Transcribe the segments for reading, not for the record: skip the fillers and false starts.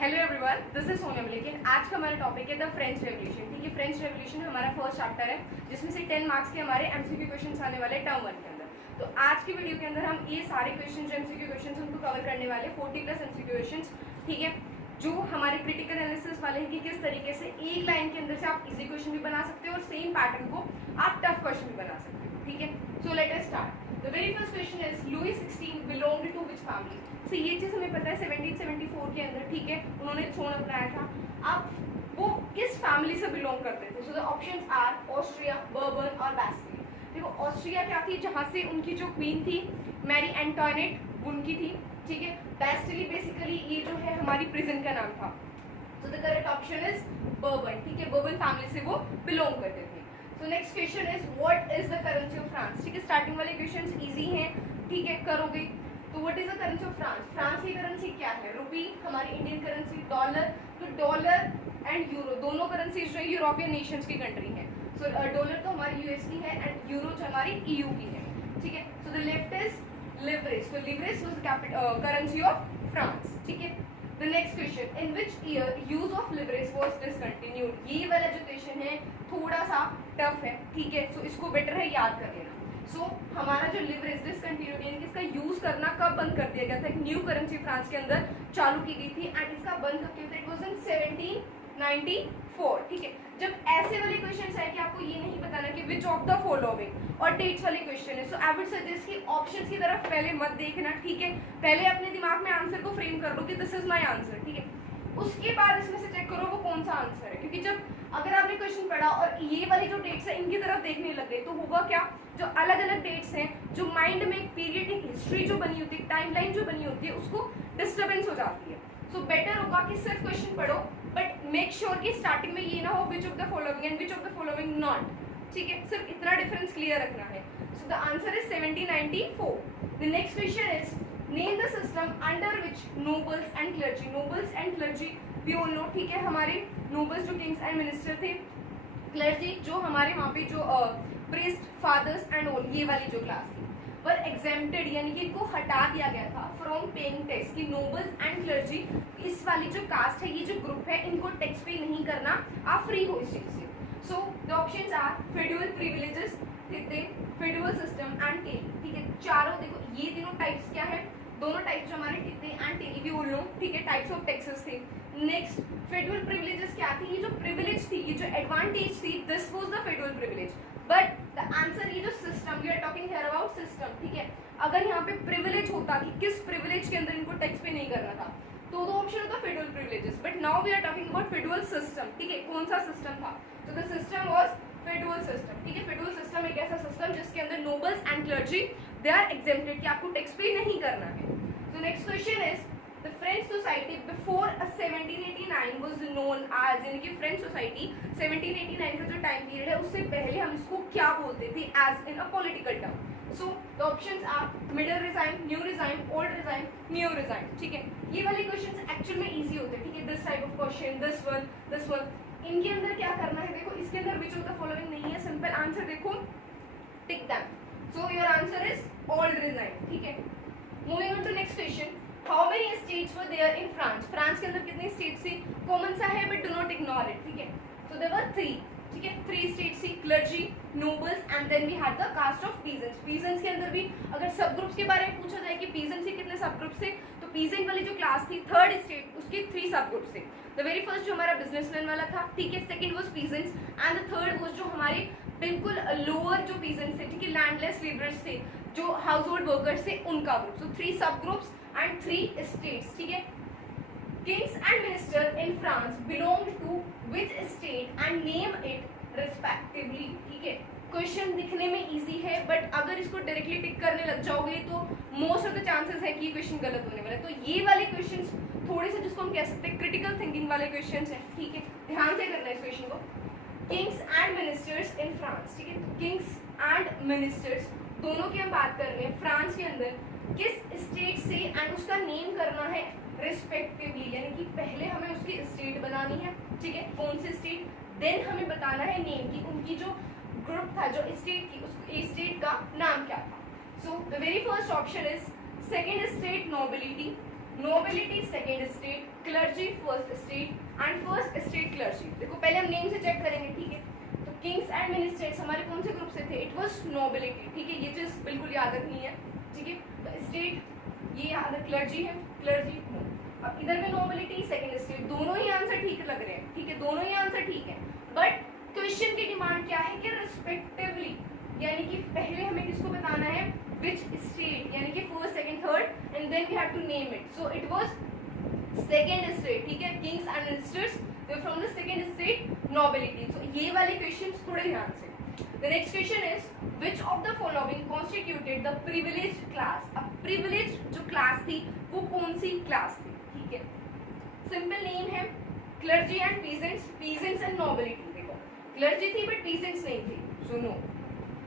Hello everyone, this is Sonam. लेकिन आज का हमारा टॉपिक है द फ्रेंच रेवोल्यूशन। ठीक है, फ्रेंच रेवोल्यूशन हमारा फर्स्ट चैप्टर है जिसमें से 10 मार्क्स के हमारे एमसीक्यू क्वेश्चंस आने वाले टर्म 1 के अंदर। तो आज की वीडियो के अंदर हम ये सारे क्वेश्चन जो एमसीक्यू क्वेश्चन उनको कवर करने वाले 40+ एमसीक्यू क्वेश्चन। ठीक है, जो हमारे क्रिटिकल एनालिसिस वाले हैं कि किस तरीके से एक लाइन के अंदर से आप इजी क्वेश्चन भी बना सकते हो और सेम पैटर्न को आप टफ क्वेश्चन भी बना सकते हो। ठीक है, so let us start. The very first question is Louis 16 belonged to which family. तो ये चीज हमें पता है 1774 के अंदर, ठीक है, उन्होंने थ्रोन अपनाया था। अब वो किस फैमिली से बिलोंग करते थे? So the options are Austria, Bourbon और बैस्टिली। देखो, ऑस्ट्रिया क्या थी? जहां से उनकी जो क्वीन थी मैरी एंटोनेट उनकी थी। ठीक है, बैस्टिली बेसिकली ये जो है हमारी प्रिजन का नाम था। So the correct option is bourbon. ठीक है, बर्बन फैमिली से वो बिलोंग करते थे। सो next question is what is the currency of France. ठीक है, स्टार्टिंग वाले क्वेश्चंस इजी हैं, ठीक है, करोगे। तो what is the currency of France? France की करेंसी क्या है? रुपी, हमारी इंडियन करेंसी डॉलर। तो डॉलर एंड यूरो दोनों करेंसीज जो यूरोपियन नेशंस की कंट्री है। सो डॉलर तो हमारी यूएस की है एंड यूरो जो हमारी ईयू की है। ठीक है, so the left is leverage. So leverage was the currency of France. ठीक है, the next question, in which year use of leverage was discontinued. ये वाला जो क्वेश्चन है थोड़ा सा टफ है, ठीक है, सो इसको बेटर है याद कर लेना। सो हमारा जो लिवरेज डिसकंटिन्यूड यानी कि इसका यूज करना कब बंद कर दिया गया था? एक न्यू करेंसी फ्रांस के अंदर चालू की गई थी एंड इसका बंद कब किया था? It was in 1794। ठीक है, जब ऐसे वाले क्वेश्चंस है कि आपको ये नहीं बताना कि विच ऑफ द फॉलोइंग और डेट्स वाले क्वेश्चन है, सो आई वुड सजेस्ट कि ऑप्शंस की तरफ पहले मत देखना। ठीक है, पहले अपने दिमाग में आंसर को फ्रेम कर लो कि दिस इज माय आंसर। ठीक है, उसके बाद इसमें से चेक करो वो कौन सा आंसर है, क्योंकि जब अगर आपने क्वेश्चन पढ़ा और ये वाली जो डेट्स है इनकी तरफ देखने लग गए तो होगा क्या? जो अलग अलग डेट्स हैं, जो माइंड में एक पीरियडिक हिस्ट्री जो बनी होती है, टाइमलाइन जो बनी होती है, उसको डिस्टर्बेंस हो जाती है। सो बेटर होगा कि सिर्फ क्वेश्चन पढ़ो बट मेक श्योर कि स्टार्टिंग में ये ना हो which of the following and which of the following not. ठीक है, सिर्फ इतना डिफरेंस क्लियर रखना है। So the answer is 1794। The next question is name the system under which nobles and clergy. Nobles and clergy we all know, ठीक है, हमारे nobles जो किंग्स एंड मिनिस्टर थे, क्लर्जी जो हमारे वहाँ पे जो प्रीस्ट, फादर्स एंड ऑल, ये वाली जो क्लास थी, पर एग्जेम्प्टेड यानी कि इनको हटा दिया गया था फ्रॉम पेइंग टैक्स। कि नोबल्स एंड क्लर्जी इस वाली जो कास्ट है, ये जो ग्रुप है, इनको टैक्स पे नहीं करना, आप फ्री हो इस चीज से। So the options are federal privileges, federal system and taille. ठीक है, चारों देखो ये तीनों टाइप्स क्या है, दोनों टाइप्स जो हमारे टिकते एंड टेली भी बोल लो। ठीक है, टाइप्स ऑफ टैक्सेस थे। नेक्स्ट फेडरल प्रिविलेजेस क्या थी? ये जो प्रिविलेज थी, ये जो एडवांटेज थी, this was the federal privilege. But the answer, ये जो system, we are talking here about system. ठीक है, अगर यहाँ पे प्रिविलेज होता कि किस प्रिविलेज के अंदर इनको टैक्स पे नहीं करना था तो दो ऑप्शन होता federal privileges, but now we are talking about federal system. ठीक है, कौन सा सिस्टम था? तो the system was federal system. ठीक है, फेडरल सिस्टम एक ऐसा सिस्टम जिसके अंदर nobles and clergy they are exempted कि आपको टैक्स पे नहीं करना है। So next question is the French society before 1789 was known as, यानी कि फ्रेंच सोसाइटी 1789 का जो टाइम पीरियड है उससे पहले हम इसको क्या बोलते थे as in a political term? So the options are middle regime, new regime, old regime, new regime. ठीक है, ये वाले क्वेश्चंस एक्चुअल में इजी होते हैं। ठीक है, this type of question, this one, इनके अंदर क्या करना है? देखो, इसके अंदर विच ऑफ द फॉलोइंग नहीं है, सिंपल आंसर देखो, tick them. So your answer is old regime. ठीक है, moving on to next question, how many states were there in France? France के अंदर कितनी स्टेट्स थी? कॉमन सा है but do not ignore it. ठीक है, सो देयर वर 3। ठीक है, 3 स्टेट्स थी, clergy, nobles and then we had the caste of peasants. Peasants के अंदर भी अगर सब ग्रुप्स के बारे में पूछा जाए कि पीजेंट्स के कितने सब ग्रुप्स थे, तो पीजेंट वाली जो क्लास थी, थर्ड स्टेट, उसके 3 सब ग्रुप्स थे। द वेरी फर्स्ट जो हमारा बिजनेसमैन वाला था, ठीक है, second was peasants and the third was जो हमारे बिल्कुल लोअर जो पीजेंट्स थे, ठीक है, लैंडलेस लेबरर्स थे, जो हाउस होल्ड वर्कर्स थे, उनका ग्रुप। सो 3 सब ग्रुप्स एंड 3 स्टेट्स। ठीक है, kings and minister in France belong to which state and name it respectively. ठीक है, क्वेश्चन दिखने में इजी है बट अगर इसको डायरेक्टली टिक करने लग जाओगे तो मोस्ट ऑफ द चांसेस है कि ये क्वेश्चन गलत होने वाला है। तो ये वाले क्वेश्चंस थोड़े से जिसको हम कह सकते हैं क्रिटिकल थिंकिंग वाले क्वेश्चंस हैं। ठीक है, ध्यान से करना है इस क्वेश्चन को। Kings and ministers in France. ठीक है, किंग्स एंड मिनिस्टर्स दोनों की हम बात कर रहे हैं फ्रांस के अंदर, किस स्टेट से एंड उसका नेम करना है रिस्पेक्टिवली, यानी कि पहले हमें उसकी स्टेट बनानी है। ठीक है, कौन सी स्टेट, देन हमें बताना है नेम की, उनकी जो ग्रुप था, जो स्टेट थी, उस स्टेट का नाम क्या था। So the very first option is second state nobility, nobility second state, clergy first state and first state clergy. देखो पहले हम नेम से चेक करेंगे, ठीक है। तो किंग्स एंड मिनिस्टर्स हमारे कौन से ग्रुप से थे? इट वाज नोबिलिटी, ठीक है। ये चीज बिल्कुल याद रखनी है, ठीक है। तो स्टेट ये याद है, क्लर्जी है, क्लर्जी। अब इधर में नोबिलिटी सेकेंड स्टेट, दोनों ही आंसर ठीक लग रहे हैं, ठीक है, दोनों ही आंसर ठीक है। बट क्वेश्चन की डिमांड क्या है कि रिस्पेक्टिवली, यानी कि पहले हमें किसको बताना है, विच स्टेट, यानी कि first second third and then we have to name it. So it was second state, ठीक है। Kings and ministers they from the second state nobility. So ये वाले क्वेश्चंस थोड़े ध्यान से। The next question is which of the following constituted the privileged class. अब privileged जो class थी वो कौन सी क्लास थी, ठीक है। सिंपल नेम है, clergy and peasants, peasants and nobility. Clergy थी बट पीजेंट्स नहीं थे, so no.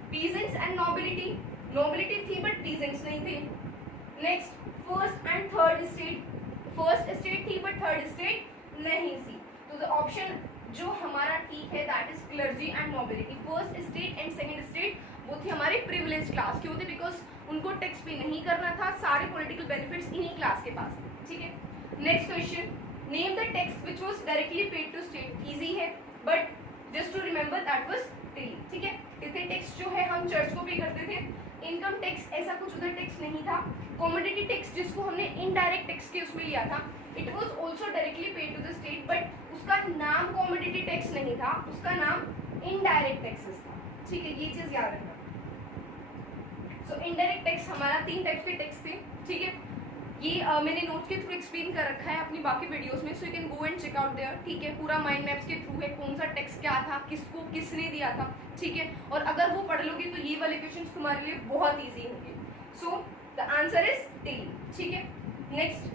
Peasants and nobility, nobility थी बट पीजेंट्स नहीं थे। Next first and third state, first state थी बट थर्ड स्टेट नहीं थी। तो द ऑप्शन जो हमारा ठीक है that is clergy and nobility. First state and second state वो थी हमारे प्रिविलेज क्लास, क्यों थे? बिकॉज उनको टैक्स पे नहीं करना था, सारे पॉलिटिकल बेनिफिट्स इन्हीं क्लास के पास थे, ठीक है। Next question, name the tax which was directly paid to state. Easy है but just to remember that was taille, ठीक है। इतने टैक्स जो है हम चर्च को पे करते थे। इनकम टैक्स ऐसा कुछ उधर टैक्स नहीं था। कॉमोडिटी टैक्स जिसको हमने इनडायरेक्ट टैक्स के उसमें लिया था, it was also directly paid to the state, but उसका नाम कॉमोडिटी टैक्स नहीं था, उसका नाम इनडायरेक्ट टैक्सेस था, ठीक है। ये चीज याद रखना। सो इनडायरेक्ट टैक्स हमारा 3 टाइप के टैक्स थे, ठीक है। ये मैंने नोट्स के थ्रू एक्सप्लेन कर रखा है अपनी बाकी वीडियोस में, so you can go and check out there, ठीक है। पूरा माइंड मैप्स के थ्रू है, कौन सा टैक्स क्या था, किसको किसने दिया था, ठीक है। और अगर वो पढ़ लोगे तो ये वाले क्वेश्चंस तुम्हारे लिए बहुत इजी होंगे। So the answer is taille, ठीक है। Next,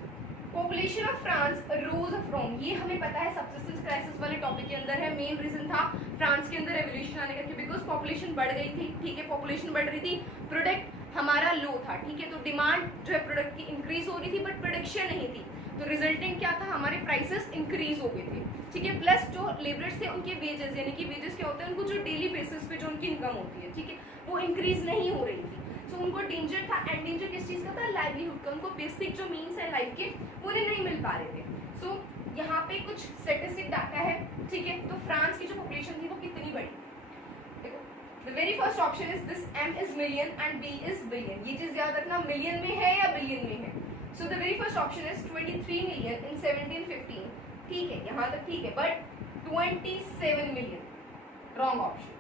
population of France rose from, ये हमें पता है सब्सिस्टेंस क्राइसिस वाले टॉपिक के अंदर है। मेन रीजन था फ्रांस के अंदर रेवोल्यूशन आने का, बिकॉज पॉपुलेशन बढ़ गई थी, ठीक है। पॉपुलेशन बढ़ रही थी, प्रोडक्ट हमारा लो था, ठीक है। तो डिमांड जो है प्रोडक्ट की इंक्रीज हो रही थी बट प्रोडक्शन नहीं थी, तो रिजल्टिंग क्या था, हमारे प्राइसेस इंक्रीज हो गए थे, ठीक है। प्लस जो लेबरर्स थे उनके वेजेस, यानी कि वेजेस क्या होते हैं, उनको जो डेली बेसिस पे जो उनकी इनकम होती है, ठीक है, वो इंक्रीज नहीं हो रही थी। सो उनको डेंजर था, एंड डेंजर किस चीज का था, लाइवलीहुड का। उनको बेसिक जो मीन्स है लाइफ के पूरे नहीं मिल पा रहे थे। सो यहाँ पे कुछ स्टेटिस्टिक डाटा है, ठीक है। तो फ्रांस की जो पॉपुलेशन थी वो कितनी बड़ी, The very first option is this M is million and B is billion. ये चीज याद रखना, मिलियन में है या बिलियन में है। So the very first option is 23 million in 1715. ठीक है, यहाँ तक ठीक है, but 27 million wrong option.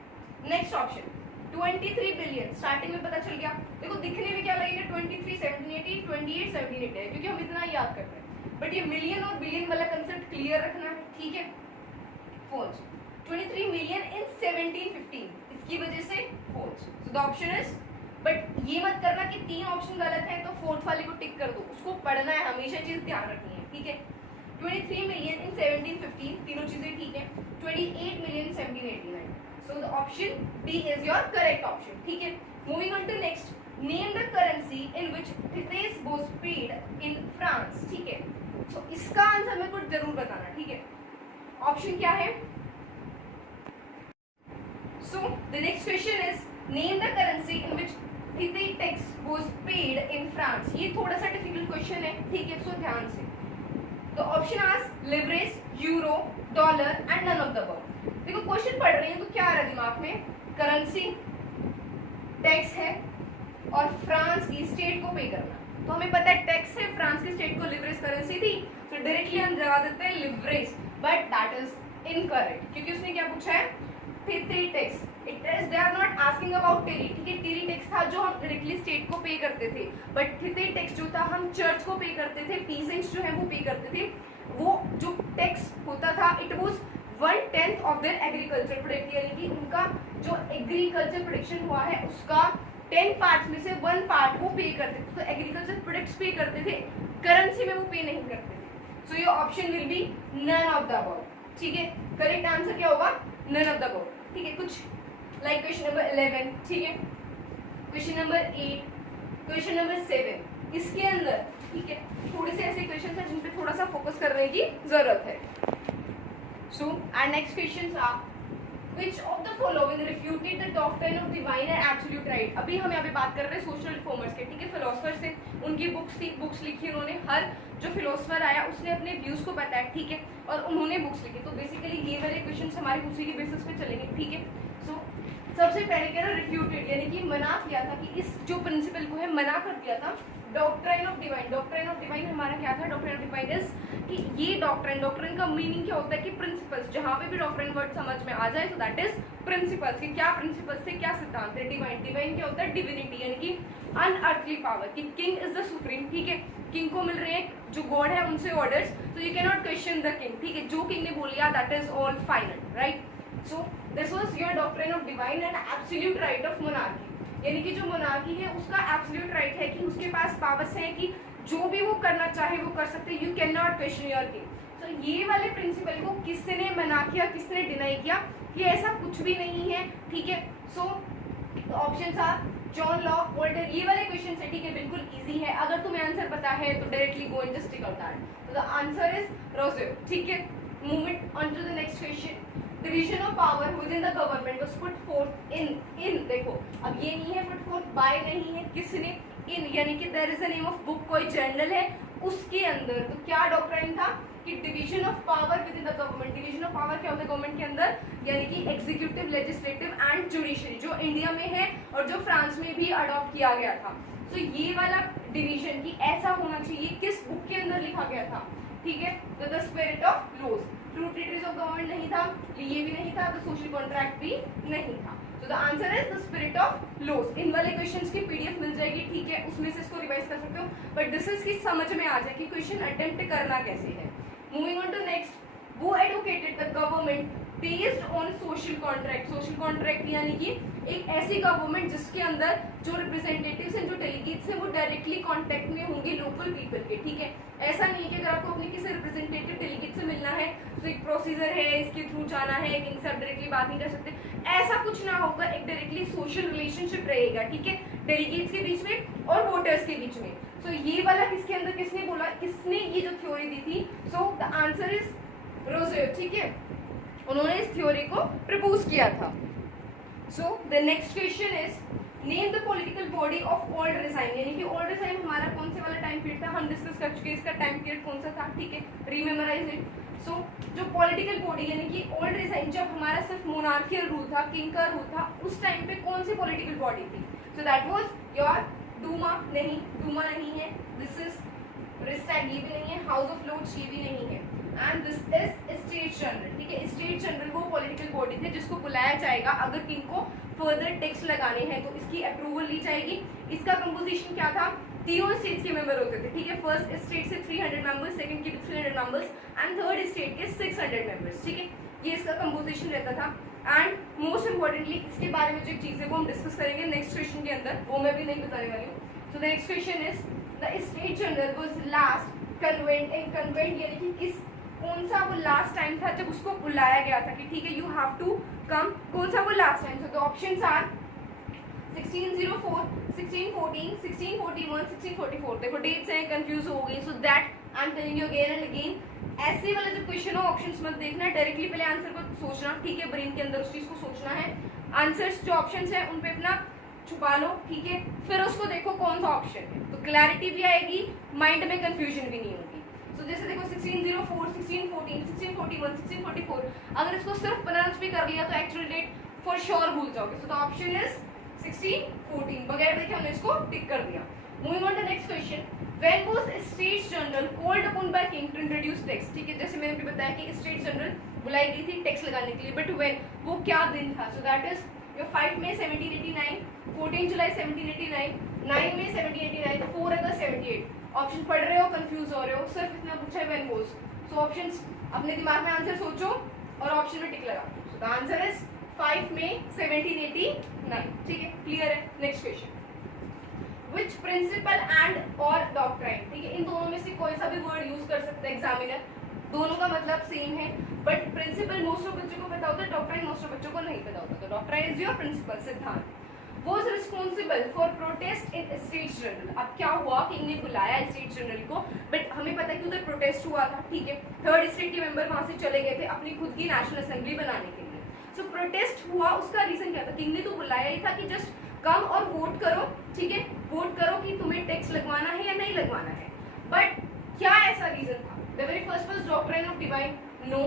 Next option 23 billion. Starting में पता चल गया, देखो दिखने में क्या लगेगा 23, 1780, 28, 1780 है, क्योंकि हम इतना याद करते हैं। बट ये मिलियन और बिलियन वाला कंसेप्ट क्लियर रखना है, ठीक है। फॉल्स, 23 मिलियन इन 1715 की वजह से fourth. So the option is, but ये मत करना कि 3 ऑप्शन गलत है तो फोर्थ वाले को टिक कर दो, उसको पढ़ना है, हमेशा चीज ध्यान रखनी है, ठीक है। 23 मिलियन इन 1715, तीनों चीजें ठीक है। 28 million 1789, so the option B is your correct option, ठीक है। Moving on to next, name the currency in which tithes was paid in France, ठीक है। सो इसका आंसर मेरे को जरूर बताना, ठीक है। ऑप्शन क्या है? So the next question is name the currency in which Thithé tax was paid in France. ये थोड़ा सा डिफिकल्ट क्वेश्चन है, ठीक है, सो ध्यान से। तो option as leverage, euro, dollar and none of the above. देखो क्वेश्चन पढ़ रहे हैं तो क्या आ रहा है दिमाग में, करेंसी, टैक्स है और फ्रांस की स्टेट को पे करना। तो हमें पता है टैक्स है, फ्रांस की स्टेट को लिवरेज करेंसी थी, तो डायरेक्टली हम जवाब देते हैं livre, but that is incorrect, क्योंकि उसने क्या पूछा है, tithe tax. It is they are not asking about taille, ठीक है। टेरी टैक्स था जो हम डायरेक्टली स्टेट को पे करते थे, बट थिथी टैक्स जो था हम चर्च को पे करते थे, पीसेंट्स जो है वो पे करते थे। वो जो टैक्स होता था it was 1/10 of their agriculture product, यानी कि उनका जो एग्रीकल्चर प्रोडक्शन हुआ है उसका 10 पार्ट्स में से 1 पार्ट वो पे करते थे। तो एग्रीकल्चर प्रोडक्ट्स पे करते थे, करेंसी में वो पे नहीं करते थे। So your option will be none of the above, ठीक है। करेक्ट आंसर क्या होगा, नन ऑफ द अबव, ठीक है। कुछ लाइक क्वेश्चन नंबर 11, ठीक है, क्वेश्चन नंबर 8, क्वेश्चन नंबर 7, इसके अंदर, ठीक है, थोड़े से ऐसे क्वेश्चन हैं जिन पे थोड़ा सा फोकस करने की जरूरत है। So our next questions are which of the following refuted the doctrine of divine and absolute right. अभी हम यहाँ पे बात कर रहे हैं सोशल रिफॉर्मर्स के, ठीक है, फिलोसफर्स से, उनकी बुक्स थी, बुक्स लिखी उन्होंने, हर जो फिलोसफर आया उसने अपने व्यूज को बताया, ठीक है, और उन्होंने बुक्स लिखी। तो बेसिकली ये वाले क्वेश्चन हमारे उसी के बेसिस पे चलेंगे, ठीक है। सो सबसे पहले क्या ना, रिफ्यूटेड यानी कि मना किया था, कि इस जो प्रिंसिपल को है मना कर दिया था। Doctrine of divine, doctrine of divine हमारा क्या था, डॉक्ट्राइन ऑफ डिवाइन इज कि ये डॉक्ट्राइन का मीनिंग क्या होता है कि प्रिंसिपल्स, जहाँ पे भी डॉक्ट्राइन वर्ड समझ में आ जाए तो दैट इज प्रिंसिपल्स, कि क्या प्रिंसिपल्स थे, क्या सिद्धांत है। डिवाइन, डिवाइन क्या होता है, डिविनिटी यानी कि अनअर्थली पावर, कि किंग इज द सुप्रीम, ठीक है, किंग को मिल रहे हैं जो गॉड है उनसे ऑर्डर्स, तो you can not question the king, ठीक है, जो किंग ने बोल लिया that is all final, right. So this was your doctrine of divine and absolute right of monarchy, यानी कि जो मोनार्की है उसका एब्सोल्यूट राइट है कि उसके पास पावर्स है कि जो भी वो करना चाहे वो कर सकते हैं, you can not question your king. तो ये वाले प्रिंसिपल को किसने मना किया, किसने डिनाई किया कि ऐसा कुछ भी नहीं है, ठीक है। So options are John Locke, Voltaire, ये वाले क्वेश्चन है, ठीक है, बिल्कुल इजी है। अगर तुम्हें आंसर पता है तो directly go and just tick out that. तो द आंसर इज रोसेओ, ठीक है। Movement on to the next question. Division of power within the government was put forth in देखो अब ये नहीं है पुट फोर्थ बाय, नहीं है, किसने, इन, यानी कि there is a name of book, कोई जर्नल है उसके अंदर। तो क्या डॉक्ट्राइन था कि division of power within the government. Division of power क्या होता है गवर्नमेंट के अंदर, यानी कि एग्जीक्यूटिव, लेजिस्लेटिव एंड जुडिशरी, जो इंडिया में है और जो फ्रांस में भी अडॉप्ट किया गया था। तो ये वाला डिवीजन की ऐसा होना चाहिए, किस बुक के अंदर लिखा गया था, ठीक है, तो the spirit of laws. True treaties of government नहीं था, ये भी नहीं था, तो सोशल कॉन्ट्रैक्ट भी नहीं था। तो the answer is the spirit of laws. इन वाले क्वेश्चंस की पीडीएफ मिल जाएगी, ठीक है, उसमें से इसको रिवाइज कर सकते हो, बट दिस इज की समझ में आ जाए कि क्वेश्चन अटेम्प्ट करना कैसे है। मूविंग ऑन टू नेक्स्ट, वो advocated the government based on social contract. Social contract यानी कि एक ऐसी गवर्नमेंट जिसके अंदर जो रिप्रेजेंटेटिव्स हैं, जो डेलीगेट्स हैं, वो डायरेक्टली कांटेक्ट में होंगे लोकल पीपल के, ठीक है। ऐसा नहीं है कि अगर आपको अपने किसी रिप्रेजेंटेटिव डेलीगेट से मिलना है तो एक प्रोसीजर है, इसके थ्रू जाना है, इनसे आप डायरेक्टली बात नहीं कर सकते, ऐसा कुछ ना होगा। एक डायरेक्टली सोशल रिलेशनशिप रहेगा, ठीक है, डेलीगेट्स के बीच में और वोटर्स के बीच में। सो ये वाला किसके अंदर किसने बोला, किसने ये जो थ्योरी दी थी, सो द आंसर इज रोसेओ, ठीक है, उन्होंने इस थ्योरी को प्रपोज किया था। सो the next question is name the political body of old resign, यानी कि ओल्ड रिजाइन हमारा कौन से वाला टाइम पीरियड था, हम डिस्कस कर चुके हैं इसका टाइम पीरियड कौन सा था, ठीक है, रीमेमोराइज इट। सो जो पॉलिटिकल बॉडी यानी कि ओल्ड रिजाइन, जब हमारा सिर्फ मोनार्कियल रूल था, किंग का रूल था, उस टाइम पे कौन सी पॉलिटिकल बॉडी थी, so that was your Duma, नहीं डूमा नहीं है, दिस इज रिस्टैग, ये भी नहीं है, हाउस ऑफ लॉर्ड्स ये भी नहीं है, and this is state general, ठीक है। स्टेट जनरल वो पॉलिटिकल बॉडी थे जिसको बुलाया जाएगा अगर किंग को फर्दर टैक्स लगाने हैं तो इसकी अप्रूवल ली जाएगी। इसका कंपोजिशन क्या था, तीनों स्टेट्स के मेंबर होते थे, ठीक है, फर्स्ट स्टेट से 300 मेंबर्स, सेकंड के भी 300 मेंबर्स एंड थर्ड स्टेट के 600 मेंबर्स, ठीक है, ये इसका कंपोजिशन रहता था। एंड मोस्ट इंपॉर्टेंटली इसके बारे में जो एक चीज है वो हम डिस्कस करेंगे नेक्स्ट क्वेश्चन के अंदर, वो मैं भी नहीं बताने वाली हूँ। सो the next question is the state general was last convent, एक कन्वेंट यानी कि किस, कौन सा वो लास्ट टाइम था जब उसको बुलाया गया था कि ठीक है यू हैव टू कम, कौन सा वो last time. So the options are 1604, 1614, 1641, 1644। देखो डेट्स हैं, कंफ्यूज हो गई, so that I am telling you again and again. ऐसे वाला जब क्वेश्चन हो ऑप्शंस मत देखना, डायरेक्टली पहले आंसर को सोचना, ठीक है, ब्रेन के अंदर उस चीज को सोचना है। आंसर्स जो ऑप्शंस हैं उन पे अपना छुपा लो, ठीक है, फिर उसको देखो कौन सा ऑप्शन है, तो क्लैरिटी भी आएगी, माइंड में कंफ्यूजन भी नहीं होगी। तो जैसे देखो 1604, 1614, 1641, 1644, अगर इसको सिर्फ प्रोनाउंस भी कर लिया तो एक्चुअल डेट फॉर श्योर भूल जाओगे। सो द ऑप्शन इज 1614, बगैर देखे हमने इसको टिक कर दिया। Moving on to next question, when was states general called upon by king to introduce tax, ठीक है, जैसे मैंने भी बताया कि स्टेट्स जनरल बुलाई गई थी टैक्स लगाने के लिए, बट व्हेन, वो क्या दिन था, so that is 5 May 1789, 14 July 1789, 9 May 1789, 4 August 78। Option पढ़ रहे हो, कंफ्यूज हो रहे हो, सिर्फ इतना पूछा है व्हेन वाज। सो ऑप्शंस अपने दिमाग में आंसर सोचो और ऑप्शन में टिक लगाओ। सो द आंसर इज 5 मई 1789, ठीक है, क्लियर है। Next question, which principle and और डॉक्ट्राइन, ठीक है, इन दोनों में से कोई सा भी वर्ड यूज कर सकता है एग्जामिनर, दोनों का मतलब सेम है, बट प्रिंसिपल मोस्ट ऑफ बच्चों को पता होता है, डॉक्ट्राइन मोस्ट ऑफ बच्चों को नहीं पता होता। तो डॉक्ट्राइन इज योर प्रिंसिपल, सिद्धांत। Was responsible for protest in States General। अब क्या हुआ कि इन्हें बुलाया स्टेट जनरल को, बट हमें पता है कि उधर प्रोटेस्ट हुआ था, ठीक है, थर्ड स्टेट के मेंबर वहां से चले गए थे अपनी खुद की नेशनल असेंबली बनाने के लिए। सो प्रोटेस्ट हुआ, उसका रीजन क्या था, किंग ने तो बुलाया ही था कि जस्ट कम और वोट करो, ठीक है, वोट करो कि तुम्हें टैक्स लगवाना है या नहीं लगवाना है। बट क्या ऐसा रीजन था? The very first was doctrine of divine, no,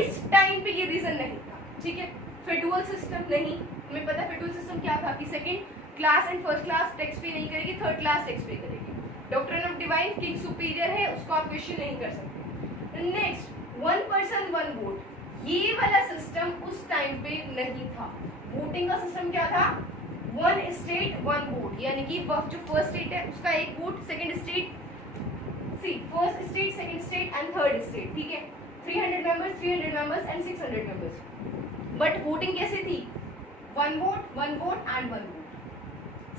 इस टाइम पे ये रीजन नहीं था, ठीक है। फेडुअल सिस्टम नहीं, हमें पता है फेडुअल सिस्टम क्या था कि second class and first class tax pay नहीं करेगी, थर्ड क्लास टैक्स पे करेगी। Doctrine of divine, king superior है, उसको आप क्वेश्चन नहीं कर सकते। Next, one person one vote, ये वाला सिस्टम उस टाइम पे नहीं था। वोटिंग का सिस्टम क्या था? वन स्टेट वन वोट, यानी कि जो फर्स्ट स्टेट है उसका एक vote, second state, first state, second state and third state, ठीक है। 300 members and 600 members. But voting कैसे थी? One vote and one vote.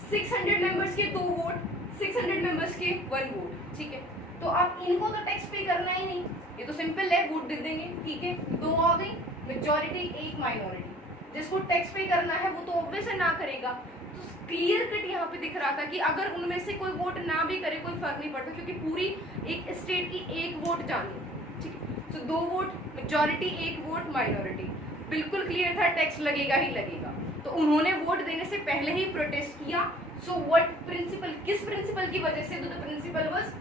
600 members के दो वोट, 600 मेंबर्स के वन वोट, ठीक है। तो अब इनको तो टैक्स पे करना ही नहीं, ये तो सिंपल है, वोट दे देंगे, ठीक है। दो आ गई, मेजॉरिटी एक माइनॉरिटी, जिसको टैक्स पे करना है वो तो ऑब्वियस है ना करेगा। तो क्लियर कट यहाँ पे दिख रहा था कि अगर उनमें से कोई वोट ना भी करे कोई फर्क नहीं पड़ता, क्योंकि पूरी एक स्टेट की एक वोट जानी, ठीक है। तो दो वोट मेजॉरिटी, एक वोट माइनॉरिटी, बिल्कुल क्लियर था टैक्स लगेगा ही लगेगा। तो उन्होंने वोट देने से पहले ही प्रोटेस्ट किया। सो व्हाट प्रिंसिपल, किस प्रिंसिपल की वजह से? तो the principle was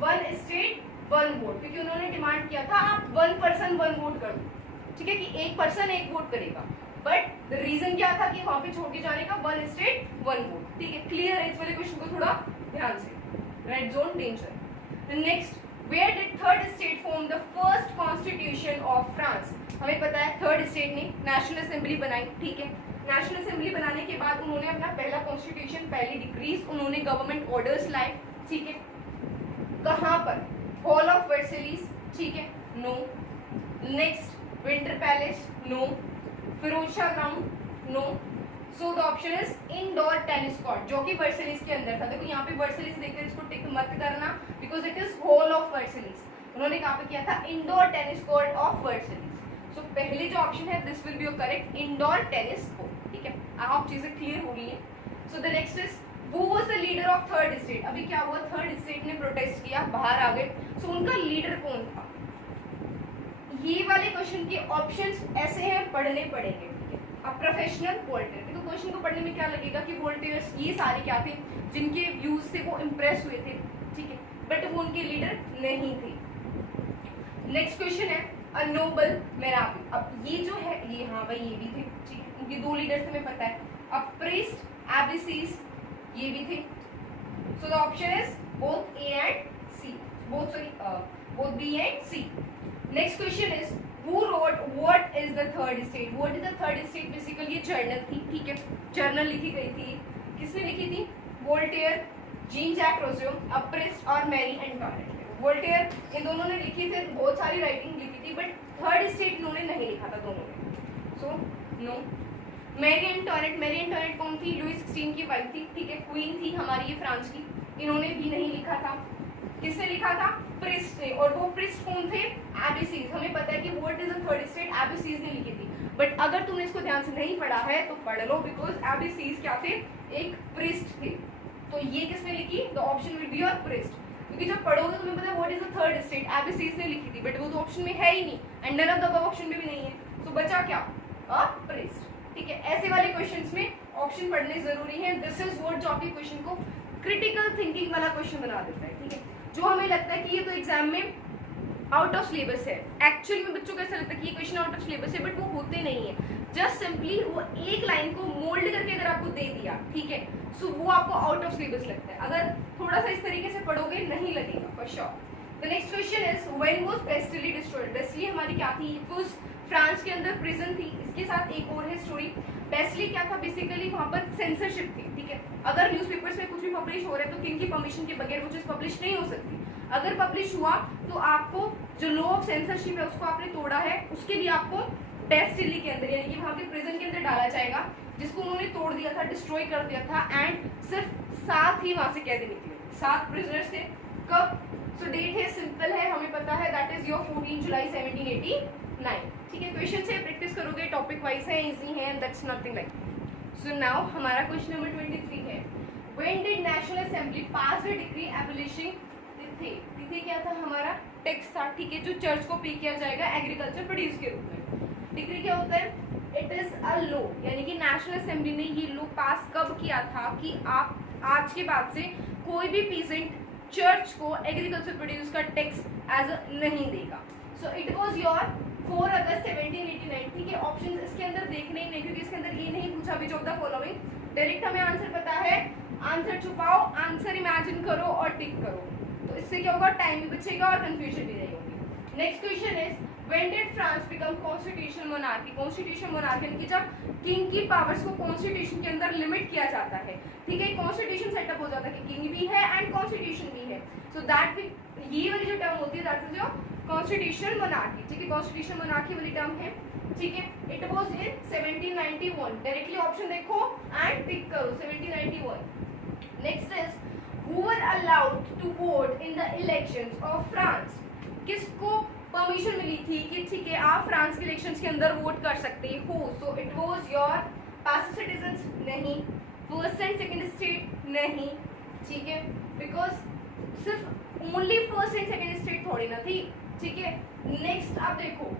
one state one vote, क्योंकि उन्होंने डिमांड किया था आप वन पर्सन वन वोट कर दो, ठीक है, कि एक पर्सन एक वोट करेगा। बट द रीजन क्या था कि वहां पे छोड़ के जाने का? वन स्टेट वन वोट, ठीक है। क्लियर है? इस वाले क्वेश्चन को थोड़ा ध्यान से, red zone danger. Next, where did third state form the first constitution of France? हमें पता है थर्ड स्टेट ने नेशनल असेंबली बनाई, ठीक है। नेशनल असेंबली बनाने के बाद उन्होंने अपना पहला कॉन्स्टिट्यूशन, पहली डिक्रीज, उन्होंने गवर्नमेंट ऑर्डर्स लाए, ठीक है। कहाँ पर? हॉल ऑफ वर्सेलिस, ठीक है, no. Next, winter palace, no. Firozshah ground, no. So the option is indoor tennis court, जो कि वर्सेलिस के अंदर था। देखो यहाँ पे वर्सेलिस देखकर इसको टिक मत करना, because it is hall of Versailles. उन्होंने कहाँ पे किया था? Indoor tennis court of Versailles. So पहले जो ऑप्शन है this will be your correct, indoor tennis court, ठीक है। आप चीजें क्लियर हो गई है। So the next is Who was the leader of third state? अभी क्या हुआ? थर्ड स्टेट ने प्रोटेस्ट किया, बाहर आ गए। सो उनका लीडर कौन था? ये वाले क्वेश्चन के ऑप्शंस ऐसे हैं, पढ़ने पड़ेंगे, ठीक है। अब प्रोफेशनल वोल्टेयर, तो क्वेश्चन को पढ़ने में क्या लगेगा कि वोल्टेयर्स ये सारे क्या थे जिनके व्यूज से वो इम्प्रेस हुए थे, ठीक है, बट वो उनके लीडर नहीं थे। नेक्स्ट क्वेश्चन है अ नोबल मेराबी। अब ये जो है ये, हाँ भाई ये भी थे, ठीक है, उनके दो लीडर्स हमें पता है। अब प्रिस्ट, एबिसीज, ये भी थे। So the option is both A and C, both B and C. Next question is who wrote what is the third state? What is the third state? Basically ये जर्नल थी, ठीक है, जर्नल लिखी गई थी। किसने लिखी थी? वोल्टेयर, जीन जैक रोusseau, प्रिस्ट और मैरी एंटोनेट। वोल्टेयर इन दोनों ने लिखी थी, बहुत सारी राइटिंग लिखी थी, बट थर्ड स्टेट इन्होंने नहीं लिखा था दोनों ने। So no. मैरी एंटोनेट कौन थी? लुई 16 की वाइफ थी, ठीक है, क्वीन थी हमारी ये फ्रांस की, इन्होंने भी नहीं लिखा था। किसने लिखा था? प्रिस्ट ने। और वो प्रिस्ट कौन थे? एबिसीज। हमें पता है कि what is the third state, Abbe Sieyes ने लिखी थी। बट अगर तुमने इसको ध्यान से नहीं पढ़ा है तो पढ़ लो, बिकॉज एबिसीज क्या थे? एक प्रिस्ट थे। तो ये किसने लिखी? The option will be your priest, क्योंकि जब पढ़ोगे तुम्हें पता है what is the third state, Abbe Sieyes ने लिखी थी, बट वो तो ऑप्शन में है ही नहीं, and none of the above option में भी नहीं है। सो बचा क्या? अ प्रिस्ट, ठीक है। ऐसे वाले क्वेश्चंस में ऑप्शन पढ़ने जरूरी है। दिस इज व्हाट जो आपके क्वेश्चन को क्रिटिकल थिंकिंग वाला क्वेश्चन बना देता है, ठीक है। जो हमें लगता है कि ये तो एग्जाम में आउट ऑफ सिलेबस है, एक्चुअल में बच्चों को ऐसा लगता है कि ये क्वेश्चन आउट ऑफ सिलेबस है, बट वो होते नहीं है। जस्ट सिंपली वो एक लाइन को मोल्ड करके अगर आपको दे दिया, ठीक है, सो वो आपको आउट ऑफ सिलेबस लगता है। अगर थोड़ा सा इस तरीके से पढ़ोगे नहीं लगेगा for sure. The next question is when was Bastille destroyed? Bastille हमारी क्या थी? इट वाज फ्रांस के अंदर प्रिजन थी। इसके साथ एक और है स्टोरी। बेस्टली क्या था? बेसिकली वहां पर सेंसरशिप थी, ठीक है। अगर न्यूज़पेपर्स में कुछ भी पब्लिश हो रहा है तो किन की परमिशन के बगैर वो चीज पब्लिश नहीं हो सकती। अगर पब्लिश हुआ तो आपको जो लॉ ऑफ सेंसरशिप है उसको आपने तोड़ा है, उसके लिए आपको बेस्टिली के अंदर यानी कि वहां के प्रिजन के अंदर डाला जाएगा, जिसको उन्होंने तोड़ दिया था, डिस्ट्रॉय कर दिया था, एंड सिर्फ 7 ही वहां से कैदी निकले, 7 प्रिजनर्स थे। कब? सो डेट है, सिंपल है, हमें पता है, दैट इज योर 14 जुलाई 1789, ठीक है। क्वेश्चन से प्रैक्टिस करोगे, टॉपिक वाइज है, इजी है, that's nothing like. So now हमारा क्वेश्चन नंबर 23 है when did national assembly pass the decree abolishing तिथि? तिथि क्या था? हमारा टैक्स था, ठीक है, जो चर्च को पे किया जाएगा एग्रीकल्चर प्रोड्यूस के रूप में। डिक्री क्या होता है? इट इज अ लॉ, यानी कि नेशनल असेंबली ने ये लॉ पास कब किया था कि आप आज के बाद से कोई भी पीजेंट चर्च को एग्रीकल्चर प्रोड्यूस का टैक्स एज नहीं देगा। सो इट वाज योर 4 अगस्त 1789। ठीक है, ऑप्शंस इसके अंदर देखने ही नहीं, क्योंकि इसके अंदर ये नहीं पूछा विच ऑफ द फॉलोइंग। डायरेक्ट हमें आंसर पता है, आंसर छुपाओ, आंसर इमेजिन करो और टिक करो। तो इससे क्या होगा, टाइम भी बचेगा और कंफ्यूजन भी नहीं होगी। Next question is when did France become constitutional monarchy. Constitutional monarchy यानी कि जब किंग की पावर्स को कॉन्स्टिट्यूशन के अंदर लिमिट किया जाता है। ठीक है, कॉन्स्टिट्यूशन सेटअप हो जाता है कि किंग भी है एंड कॉन्स्टिट्यूशन भी है। सो दैट ये वाली जो टर्म होती है that is your constitutional monarchy. ठीक है, कॉन्स्टिट्यूशनल मोनार्की वाली टर्म है। ठीक है, it was in 1791। Directly option देखो एंड टिक करो 1791। Next is who were allowed to vote in the elections of France। किसको परमिशन मिली थी कि ठीक है आप फ्रांस के इलेक्शंस के अंदर वोट कर सकते हो। सो it was your passive citizens, नहीं। फर्स्ट एंड सेकंड स्टेट, नहीं। ठीक है, बिकॉज सिर्फ only first and second state थोड़ी ना थी। ठीक है, नेक्स्ट आप देखो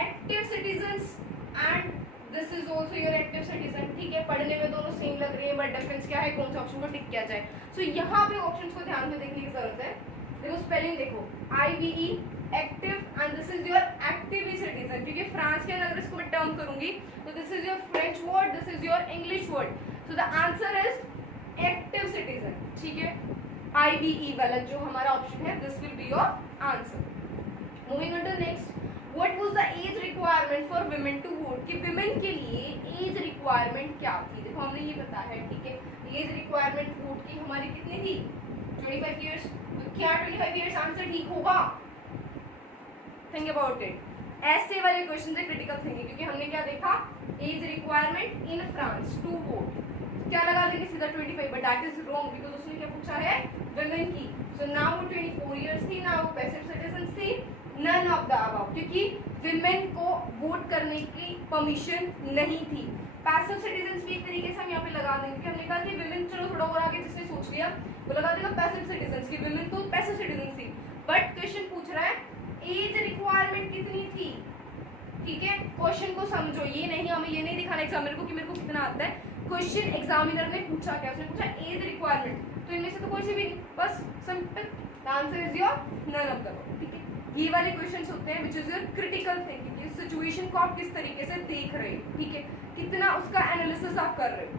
active citizens and this is also your active citizen. ठीक है, पढ़ने में दोनों सेम लग रही है बट डिफरेंस क्या है, कौन से ऑप्शन को टिक किया जाए। सो यहाँ पे ऑप्शंस को ध्यान में देखने की जरूरत है। देखो स्पेलिंग देखो, IVE active and this is your active citizen, क्योंकि फ्रांस के अंदर अगर इसको मैं टर्म करूंगी तो this is your French word, this is your English word. So the answer is active citizen. ठीक है, IVE वाला जो हमारा ऑप्शन है this will be your answer. Moving on to next, What was the age requirement for women to vote? कि women के लिए as requirement क्या थी। देखो हमने ये पता है, ठीक है, एज रिक्वायरमेंट वोट की हमारी कितनी थी, 25 इयर्स। तो क्या 25 इयर्स आंसर ठीक होगा? Think about it. ऐसे वाले क्वेश्चन से क्रिटिकल थिंकिंग, क्योंकि हमने क्या देखा, age requirement in France to vote, क्या लगा देंगे सीधा 25, but that is wrong because उसने क्या पूछा है, वुमेन की। सो ना वो 24 इयर्स थी, ना वो पैसिव सिटीजन थी, नन ऑफ द अबव, क्योंकि विमेन को वोट करने की परमिशन नहीं थी। पैसिव सिटीजन्स भी एक तरीके से हम यहाँ पे लगा देंगे, हमने कहा कि विमेन, चलो थोड़ा और आगे जिसने सोच लिया वो लगा देगा पैसिव सिटीजन्स की, विमेन तो पैसिव सिटीजन थी। बट क्वेश्चन पूछ रहा है एज रिक्वायरमेंट कितनी थी। ठीक है, क्वेश्चन को समझो, ये नहीं हमें ये नहीं दिखाना एग्जामिनर को कि मेरे को कितना आता है। क्वेश्चन एग्जामिनर ने पूछा क्या, उसने पूछा एज रिक्वायरमेंट, तो इनमें से तो कोई सी भी नहीं, बस simple answer is your none of the above. ठीक है, ये वाले क्वेश्चंस होते हैं which is your critical thinking, इस सिचुएशन को आप किस तरीके से देख रहे हो। ठीक है, कितना उसका एनालिसिस आप कर रहे हो।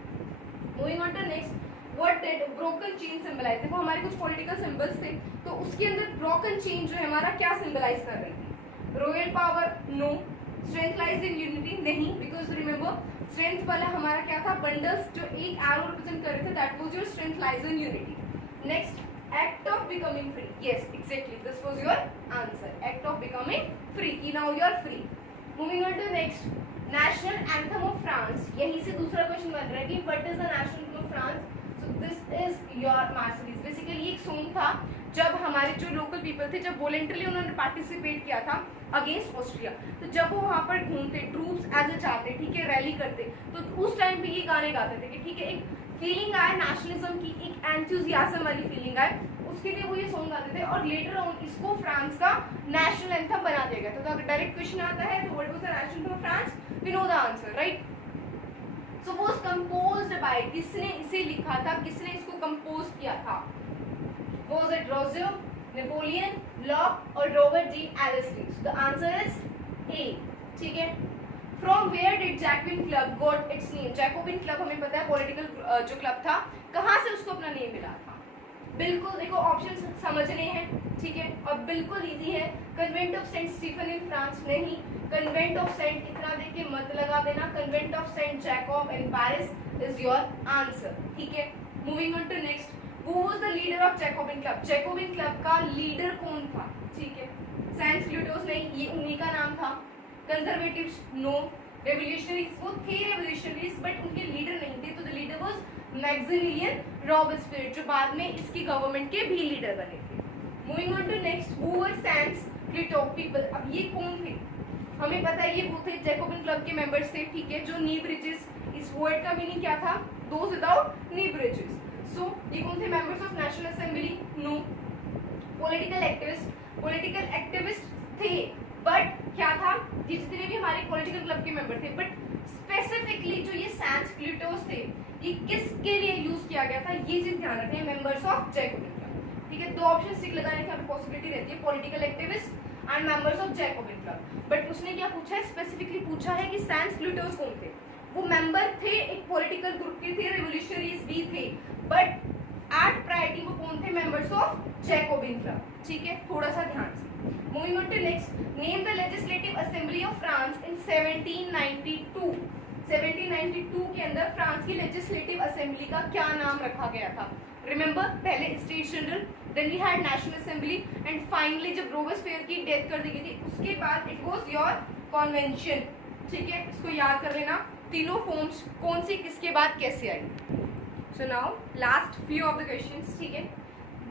Moving on to next, what did broken chain symbolize. देखो हमारे कुछ पॉलिटिकल सिंबल्स थे, तो उसके अंदर ब्रोकन चेन जो है हमारा क्या सिंबलाइज कर रही थी, royal power, no. Strength lies in unity, नहीं, बिकॉज रिमेंबर स्ट्रेंथ वाला हमारा क्या था, बंडल्स जो एक एरो रिप्रेजेंट कर रहे थे, that was your strength lies in unity. Next, act of becoming free, yes exactly this was your answer, act of becoming free, कि now you are free। moving on to next, national anthem of France, यही से दूसरा question बन रहा है कि what is the national anthem of France। so this is your masterpiece, basically ये एक सॉन्ग था जब हमारे जो लोकल पीपल थे, जब वॉलेंटरली उन्होंने पार्टिसिपेट किया था अगेंस्ट ऑस्ट्रिया, तो जब वो वहाँ पर घूमते, ट्रूप्स एज ए जाते, ठीक है, रैली करते, तो उस टाइम पे ये गाने गाते थे कि ठीक है एक फीलिंग आए नेशनलिज्म की, एक एंथुजियाज्म वाली फीलिंग आए, उसके लिए वो ये सॉन्ग गाते थे। और लेटर ऑन इसको फ्रांस का नेशनल एंथम बना दिया गया था। तो अगर डायरेक्ट क्वेश्चन आता है तो what was the national anthem of France, we know the answer, right. So was composed by, किसने इसे लिखा था, किसने इसको कंपोज किया था, was it Rousseau, Napoleon, Locke और Robert G Elisley. So the answer is A. ठीक है, from where did Jacobin club got its name. Jacobin club हमें पता है पॉलिटिकल जो क्लब था, कहाँ से उसको अपना नेम मिला था। बिल्कुल देखो ऑप्शन समझने हैं, ठीक है, और बिल्कुल इजी है। Convent of saint Stephen in France, नहीं। कन्वेंट ऑफ सेंट, इतना देख के मत लगा देना, convent of saint Jacob in Paris is your answer. ठीक है, moving on to next, who was the leader of Jacobin club. Jacobin club का लीडर कौन था, ठीक है, सेंट क्लूटोस, नहीं, ये उन्हीं का नाम था। Conservatives, no. रेवोल्यूशनरीज, वो थे रेवोल्यूशनरीज बट उनके लीडर नहीं थे, तो the leader was Maximilian Robespierre, जो बाद में इसकी गवर्नमेंट के भी लीडर बने थे। Moving on to next, who were sans culottes people. अब ये कौन थे, हमें पता है ये वो थे जैकोबिन क्लब के मेंबर्स थे, ठीक है, जो नी ब्रिजेस, इस वर्ड का मीनिंग क्या था, those without knee breeches. So ये कौन थे, members of national assembly, no. Political activist थे, बट क्या था, ये जितने भी हमारे पॉलिटिकल क्लब के मेंबर थे, बट स्पेसिफिकली जो ये सैंस क्लूटोस थे, ये किसके लिए यूज किया गया था, ये चीज ध्यान रखें, मेंबर्स ऑफ जैकोबिन क्लब। ठीक है, दो ऑप्शन टिक लगाने की पॉसिबिलिटी रहती है, political activist and members of Jacobin club. But उसने क्या पूछा है, स्पेसिफिकली पूछा है कि सैंस लुटर्स कौन थे। वो मेंबर थे, एक पॉलिटिकल ग्रुप के थे, रेवोल्यूशनरीज भी थे, बट एट प्रायोरिटी वो कौन थे, मेंबर्स ऑफ जैकोबिन क्लब। ठीक है, थोड़ा सा ध्यान से। Moving on to next, name the legislative assembly of France in 1792। 1792 के अंदर फ्रांस की लेजिस्लेटिव असेंबली का क्या नाम रखा गया था। रिमेंबर, पहले states general, then we had national assembly, and finally जब रोबेस्पियर की डेथ कर दी गई थी उसके बाद इट वाज योर कन्वेंशन। ठीक है, इसको याद कर लेना, तीनों फॉर्म्स कौन सी किसके बाद कैसे आई। So now last few of the questions. ठीक है,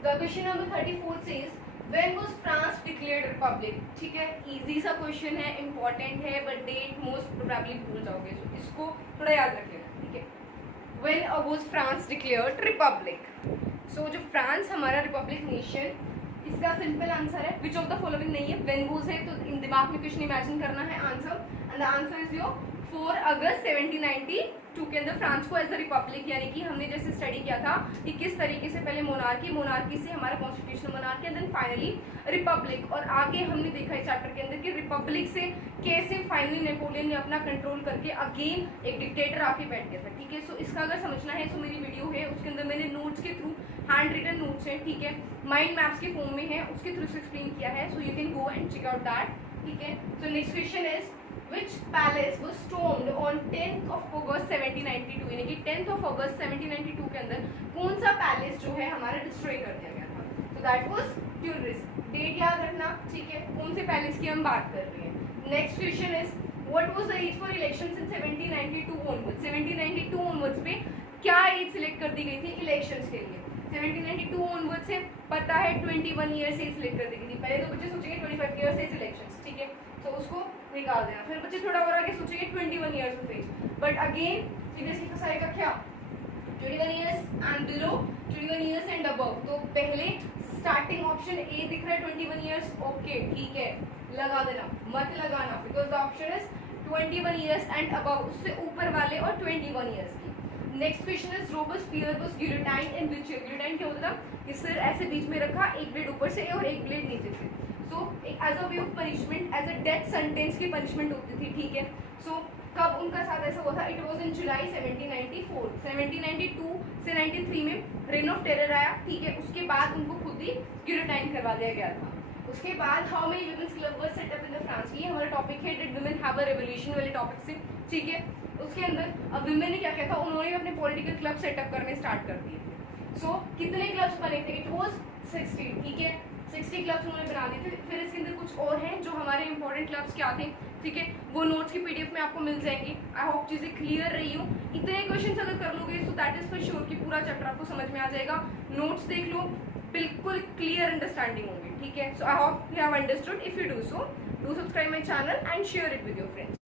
the question number 34 says when was France declared republic. ठीक है, इजी सा क्वेश्चन है, इंपॉर्टेंट है, बट डेट मोस्ट प्रोबेबली भूल जाओगे, so इसको थोड़ा याद रख लेना। ठीक है, when was France declared republic. So जो फ्रांस हमारा रिपब्लिक नेशन, इसका सिंपल आंसर है विच ऑफ द फॉलोइंग नहीं है, व्हेन वाज है तो इन दिमाग में क्वेश्चन इमेजिन करना है answer, and the answer is your 4 अगस्त 1792 के अंदर फ्रांस को एज अ रिपब्लिक, यानी कि हमने जैसे स्टडी किया था कि किस तरीके से पहले मोनार्की से हमारा constitutional monarchy and then finally republic, और आगे हमने देखा इस चैप्टर के अंदर कि रिपब्लिक से कैसे फाइनली नेपोलियन ने अपना कंट्रोल करके अगेन एक डिक्टेटर आके बैठ गया था। ठीक है, सो इसका अगर समझना है तो मेरी वीडियो है, उसके अंदर मैंने नोट्स के थ्रू, हैंड रिटन नोट्स है, ठीक है, माइंड मैप्स के फॉर्म में है, उसके थ्रू से एक्सप्लेन किया है, so you can go and check out that. ठीक है, so next question is which palace was stormed on 10th of August 1792, यानी कि 10th of August 1792 के अंदर कौन सा पैलेस जो है हमारा डिस्ट्रॉय कर दिया गया था। तो दैट वाज ट्यूरिस्ट, डेट याद रखना। ठीक है, कौन से पैलेस की हम बात कर रहे हैं। Next question is what was the age for elections in 1792 onwards. 1792 onwards पे क्या एज सिलेक्ट कर दी गई थी इलेक्शंस के लिए। 1792 ऑनवर्ड्स से पता है 21 ईयर से सिलेक्ट कर दी गई थी। पहले तो बच्चे सोचेंगे 25 ईयर से इलेक्शंस, ठीक है, तो उसको निकाल देना। फिर बच्चे थोड़ा और आगे सोचेंगे 21 years of age, but again CBSE फंसाएगा क्या, 21 years and below, 21 years and above. तो पहले स्टार्टिंग ऑप्शन ए दिख रहा है 21 ईयर्स, ओके ठीक है, लगा देना, मत लगाना, because the option is 21 years and above, उससे ऊपर वाले और 21 ईयर्स की। Next question is Robespierre was guillotined in which year. Guillotine क्या होता था कि सिर ऐसे बीच में रखा, एक ब्लेड ऊपर से और एक ब्लेड नीचे से, so as a way of punishment, as a death sentence की पनिशमेंट होती थी। ठीक है, सो कब उनका साथ ऐसा हुआ था, इट वाज इन जुलाई 1794। 1792 से 93 में रेन ऑफ टेरर आया। ठीक है, उसके बाद उनको खुद ही गिलोटाइन करवा दिया गया था। उसके बाद how many women's club were set up in the France, ये हमारा टॉपिक है, did women have a revolution वाले टॉपिक से। ठीक है, उसके अंदर अब वुमेन ने क्या किया था, उन्होंने अपने पॉलिटिकल क्लब सेटअप करने स्टार्ट कर दिए थे। सो कितने क्लब्स बने थे, इट वाज 60। ठीक है, 60 क्लब्स उन्होंने बना दिए थे। फिर इसके अंदर कुछ और हैं जो हमारे इंपॉर्टेंट क्लब्स क्या थे। ठीक है, वो नोट्स की पीडीएफ में आपको मिल जाएंगी। आई होप चीज़ें क्लियर रही हो। इतने क्वेश्चन अगर कर लोगे सो दैट इज फॉर श्योर कि पूरा चैप्टर आपको समझ में आ जाएगा। नोट्स देख लो, बिल्कुल क्लियर अंडरस्टैंडिंग होगी। ठीक है, so I hope you have understood. If you do so, do subscribe my channel and share it with your friends.